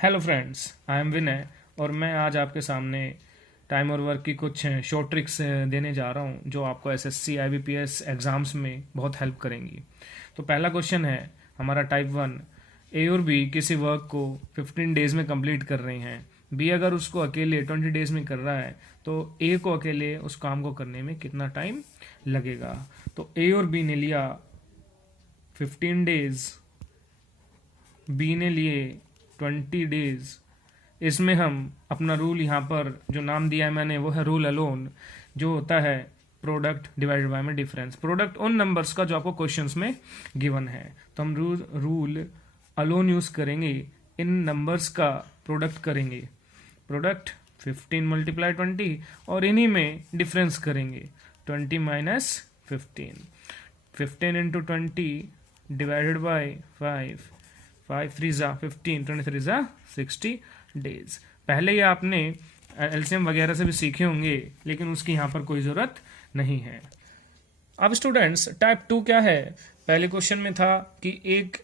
Hello friends, I am विनय और मैं आज आपके सामने टाइम और वर्क की कुछ शॉर्ट ट्रिक्स देने जा रहा हूं जो आपको एसएससी आईबीपीएस एग्ज़ाम्स में बहुत हेल्प करेंगी। तो पहला क्वेश्चन है हमारा टाइप 1। ए और बी किसी वर्क को 15 डेज में कंप्लीट कर रहे हैं। बी अगर उसको अकेले 20 डेज में कर रहा है तो ए को अकेले उस काम को करने में कितना टाइम लगेगा। तो ए और बी ने लिया 15 डेज, बी ने लिए 20 डेज। इसमें हम अपना रूल यहाँ पर जो नाम दिया है मैंने वो है रूल अलोन, जो होता है प्रोडक्ट डिवाइडेड बाय में डिफरेंस। प्रोडक्ट उन नंबर्स का जो आपको क्वेश्चंस में गिवन है, तो हम रूल अलोन यूज करेंगे, इन नंबर्स का प्रोडक्ट करेंगे। प्रोडक्ट 15 मल्टीप्लाई 20 और इन्हीं में डिफरेंस करेंगे 20 माइनस 15। 15 इंटू 20 डिवाइडेड बाई 5, 5 3 जा 15, 23 जा 60 डेज। पहले ही आपने एलसीएम वगैरह से भी सीखे होंगे, लेकिन उसकी यहाँ पर कोई ज़रूरत नहीं है। अब स्टूडेंट्स, टाइप 2 क्या है? पहले क्वेश्चन में था कि एक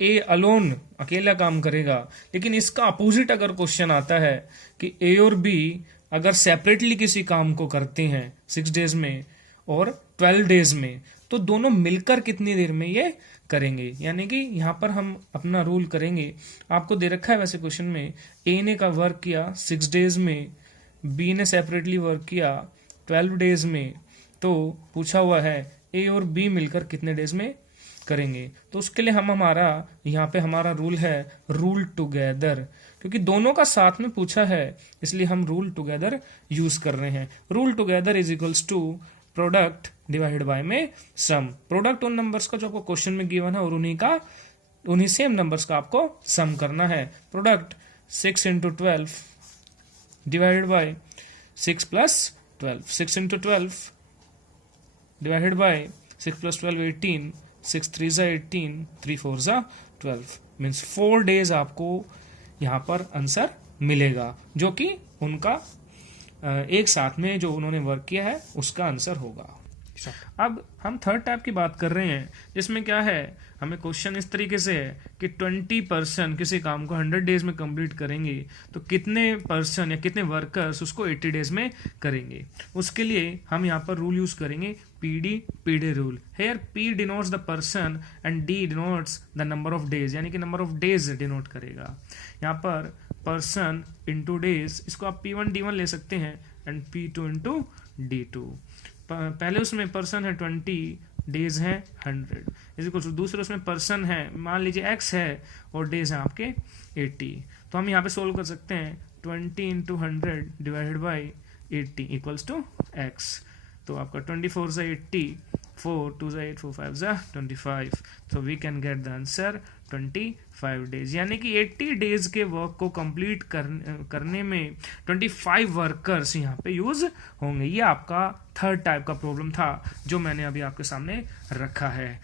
ए अलोन अकेला काम करेगा, लेकिन इसका अपोजिट अगर क्वेश्चन आता है कि ए और बी अगर सेपरेटली किसी काम को करते हैं 6 डेज में और 12 डेज में, तो दोनों मिलकर कितनी देर में ये करेंगे। यानी कि यहाँ पर हम अपना रूल करेंगे। आपको दे रखा है वैसे क्वेश्चन में, ए ने का वर्क किया 6 डेज में, बी ने सेपरेटली वर्क किया 12 डेज में, तो पूछा हुआ है ए और बी मिलकर कितने डेज में करेंगे। तो उसके लिए हम हमारा यहाँ पे हमारा रूल है रूल टुगेदर, क्योंकि दोनों का साथ में पूछा है इसलिए हम रूल टुगेदर यूज कर रहे हैं। Rule together is equals to product divided by में सम। प्रोडक्ट उन नंबर्स का जो आपको क्वेश्चन में गिवन है और उन्हीं सेम नंबर्स का आपको सम करना है। Product 6 into 12 divided by 6 plus 12, 6 into 12 divided by 6 plus 12 18, 6 3 जा 18, 3 4 जा 12, मीन्स 4 डेज आपको यहाँ पर आंसर मिलेगा, जो कि उनका एक साथ में जो उन्होंने वर्क किया है उसका आंसर होगा। अब हम थर्ड टाइप की बात कर रहे हैं, जिसमें क्या है, हमें क्वेश्चन इस तरीके से है कि 20% किसी काम को 100 डेज में कंप्लीट करेंगे, तो कितने पर्सन या कितने वर्कर्स उसको 80 डेज में करेंगे। उसके लिए हम यहाँ पर रूल यूज करेंगे PD rule. Here P denotes the person and D denotes the number of days, यानी कि नंबर ऑफ डेज डिनोट करेगा। यहाँ पर पर्सन इंटू डेज, इसको आप P1 D1 ले सकते हैं, एंड P2 इंटू D2। पहले उसमें पर्सन है 20, डेज है 100, इसी को दूसरे उसमें पर्सन है, मान लीजिए x है और डेज है आपके 80। तो हम यहाँ पे सोल्व कर सकते हैं 20 into 100 divided by 80 equals to x। तो आपका 24 से 80, 4 2 से 8, 4 5 से 25, तो we can get the answer 25 days. यानी कि 80 डेज के वर्क को कंप्लीट करने में 25 वर्कर्स यहाँ पे यूज होंगे। ये आपका थर्ड टाइप का प्रॉब्लम था जो मैंने अभी आपके सामने रखा है।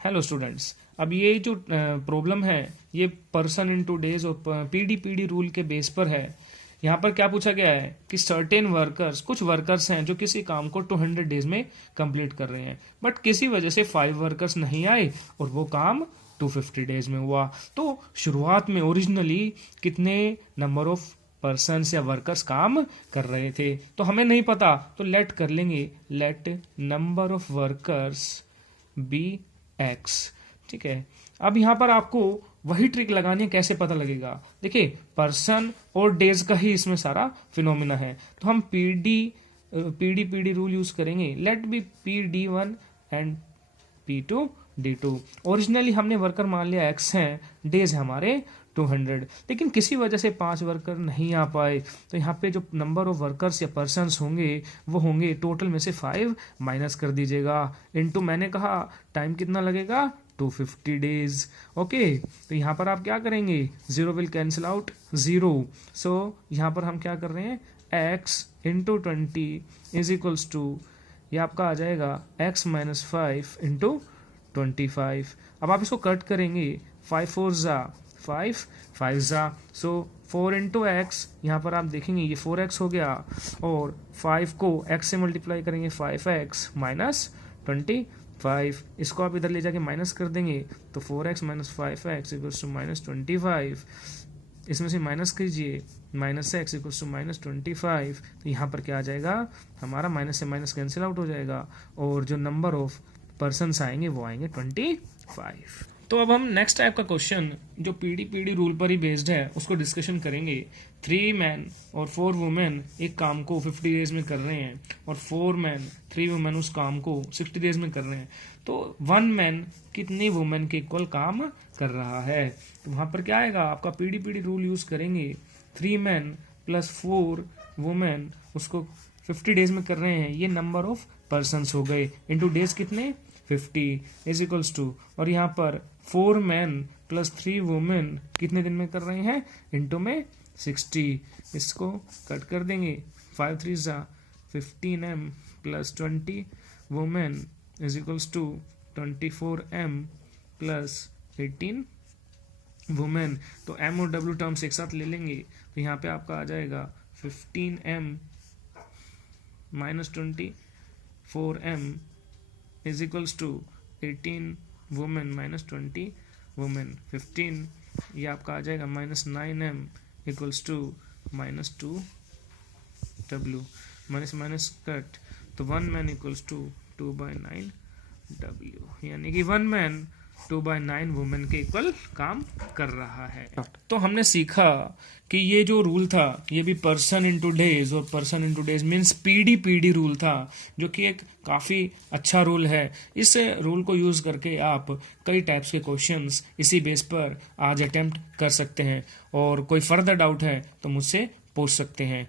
हेलो स्टूडेंट्स, अब ये जो प्रॉब्लम है ये पर्सन इनटू डेज और पीडी रूल के बेस पर है। यहाँ पर क्या पूछा गया है कि सर्टेन वर्कर्स, कुछ वर्कर्स हैं जो किसी काम को 200 डेज में कंप्लीट कर रहे हैं, बट किसी वजह से 5 वर्कर्स नहीं आए और वो काम 250 डेज में हुआ। तो शुरुआत में ओरिजिनली कितने नंबर ऑफ पर्सन्स या वर्कर्स काम कर रहे थे, तो हमें नहीं पता, तो लेट कर लेंगे, let number of workers be X. ठीक है, अब यहाँ पर आपको वही ट्रिक लगानी है, कैसे पता लगेगा। देखिए, पर्सन और डेज का ही इसमें सारा फिनोमिना है, तो हम पीडी रूल यूज करेंगे। Let be PD1 and P2 D2। Originally हमने वर्कर मान लिया x हैं, डेज है हमारे 200, लेकिन किसी वजह से 5 वर्कर नहीं आ पाए, तो यहाँ पे जो नंबर ऑफ वर्कर्स या पर्सन्स होंगे वो होंगे टोटल में से 5 माइनस कर दीजिएगा, इनटू मैंने कहा टाइम कितना लगेगा 250 डेज। ओके, तो यहाँ पर आप क्या करेंगे, 0 विल कैंसिल आउट 0, सो यहाँ पर हम क्या कर रहे हैं, x into 20 is equals to, ये आपका आ जाएगा x माइनस 5 इंटू 25। अब आप इसको कट करेंगे, 5 4 जा 5, 5 जा, सो 4 इंटू एक्स, यहाँ पर आप देखेंगे ये 4x हो गया, और 5 को x से मल्टीप्लाई करेंगे 5x माइनस 25, 5, इसको आप इधर ले जाके माइनस कर देंगे तो 4x minus 5x equals to minus 25, इसमें से माइनस कीजिए, minus X equals to minus 25, तो यहाँ पर क्या आ जाएगा हमारा, माइनस से माइनस कैंसिल आउट हो जाएगा और जो नंबर ऑफ पर्सन्स आएंगे वो आएंगे 25। तो अब हम नेक्स्ट टाइप का क्वेश्चन जो पीडी रूल पर ही बेस्ड है उसको डिस्कशन करेंगे। 3 मैन और 4 वुमेन एक काम को 50 डेज में कर रहे हैं और 4 मैन 3 वुमेन उस काम को 60 डेज में कर रहे हैं, तो 1 मैन कितनी वुमेन के इक्वल काम कर रहा है। तो वहाँ पर क्या आएगा, आपका पीडी रूल यूज करेंगे। 3 मैन प्लस 4 वुमेन उसको 50 डेज में कर रहे हैं, ये नंबर ऑफ पर्सन्स हो गए, इंटू डेज कितने 50 इज इक्वल्स टू, और यहाँ पर 4 मैन प्लस 3 वुमेन कितने दिन में कर रहे हैं, इंटू में 60, इसको कट कर देंगे, 5 3 ज़ा 15m plus 20 women is equals to 24m plus 18 women. तो m और w टर्म्स एक साथ ले लेंगे तो यहाँ पे आपका आ जाएगा 15m minus 24m is equals to 18 women minus 20 women. 15 ये आपका आ जाएगा minus 9m equals to minus 2w, minus minus cut, तो 1 मैन इक्वल्स टू 2/9w, यानी कि 1 मैन 2/9 वुमेन के इक्वल काम कर रहा है। तो हमने सीखा कि ये जो रूल था ये भी पर्सन इंटू डेज और person into days means PD rule था, जो कि एक काफ़ी अच्छा रूल है। इस रूल को यूज़ करके आप कई टाइप्स के क्वेश्चंस इसी बेस पर आज अटेम्प्ट कर सकते हैं, और कोई फर्दर डाउट है तो मुझसे पूछ सकते हैं।